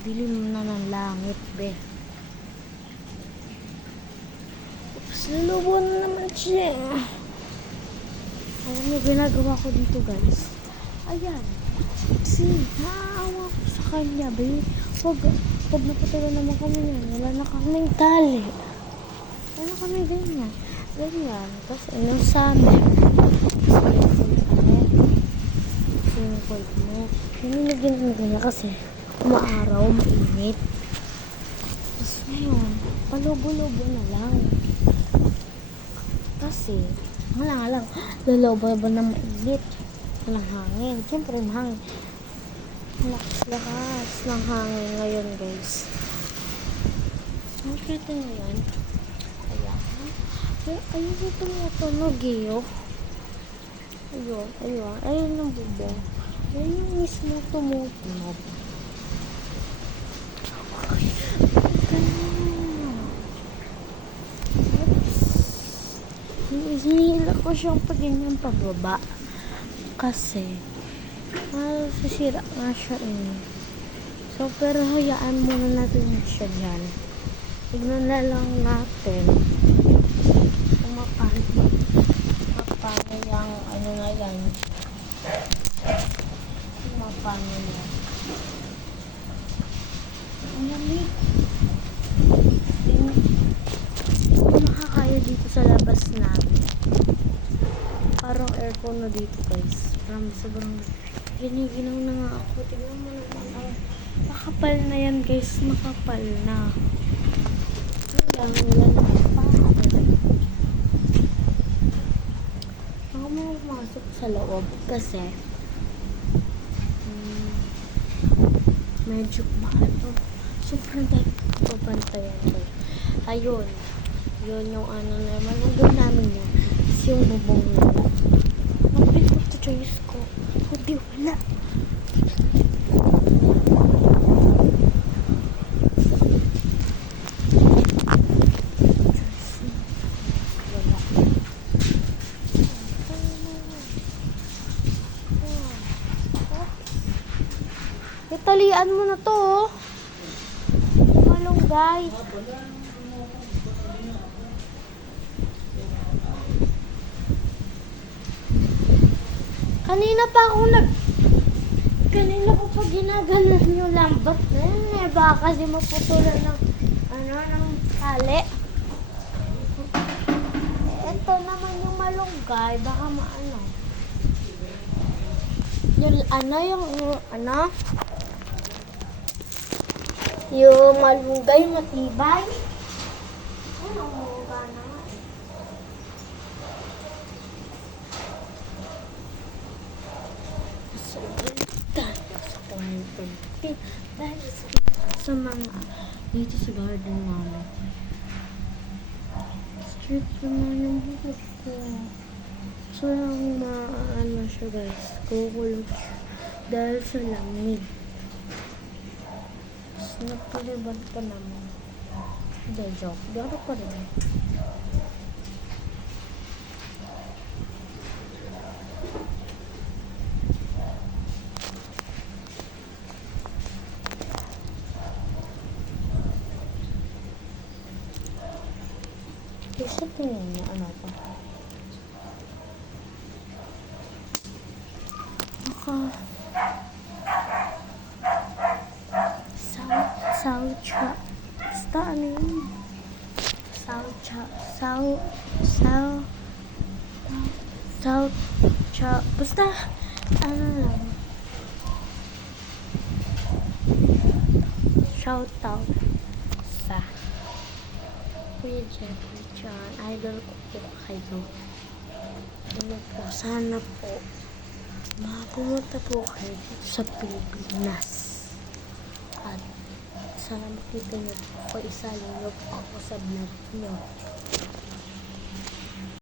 Dilim na ng langit, be. Oops, lulubo na naman siya. Alam niyo, ginagawa ko dito, guys. Ayan. See, naaawa ko sa kanya, be. Pag napatuloy naman kami yan, wala na kaming tali. Wala kami ganyan. Ganyan. Tapos, yung summer. Swimming pool kami. Nanilagyan kami ganyan kasi umaaraw, mainit. Tapos ngayon, palubo-lubo na lang. Kasi, nga lang, lalobo na mainit. Walang hangin. Siyempre, mahangin. Lakas ng hangin ngayon, guys. Nakita nyo yan? Ayan. Ayun yung tumutunog eh, oh. Ayun ang bubong. Ayun yung mismo tumutunog. Hinihila ko siyang ganyan pababa. Kasi, masisira nga siya eh. So, pero hayaan muna natin siya dyan. Tignan na lang natin kung mapano yung ano na yan. Mapano yan. Ang lamig. Hindi makakaya dito sa labas namin. Parang aircon na dito, guys. Sobrang giniginaw na nga ako. Tignan mo naman. Makapal na yan, guys. Makapal na. Wala na pa. Ako mo pumasok sa loob kasi medyo maano. Sobrang dahil papantayan ko. Ayun. Yun yung ano naman. Nandun namin yan. Tapos yung bubong nila. Mapinot to choice ko. Hindi wala. Italian mo na to, oh. Malunggay. Kanina ko pa ginaganon yung lambat na yun, eh. Baka kasi maputulan ng tali. Ito naman yung malunggay, baka maano. Yung malunggay matibay. Ano, malunggay naman. Sa mga dito sa garden namin. Straight naman yung buhok ko. So lang maano siya, guys. Kukulog siya. Dahil sa lamig. Tapos napalibad pa naman. Hindi, joke. Garo pa rin. Sa tingin niya, ano pa? Basta ano yun? Basta ano lang. Shout out sa Kuya Jeffrey John. Idol ko po kayo. Ano po, sana po pumunta po kayo sa Pilipinas. At sana makita niyo po ako, isali niyo po ako sa vlog niyo.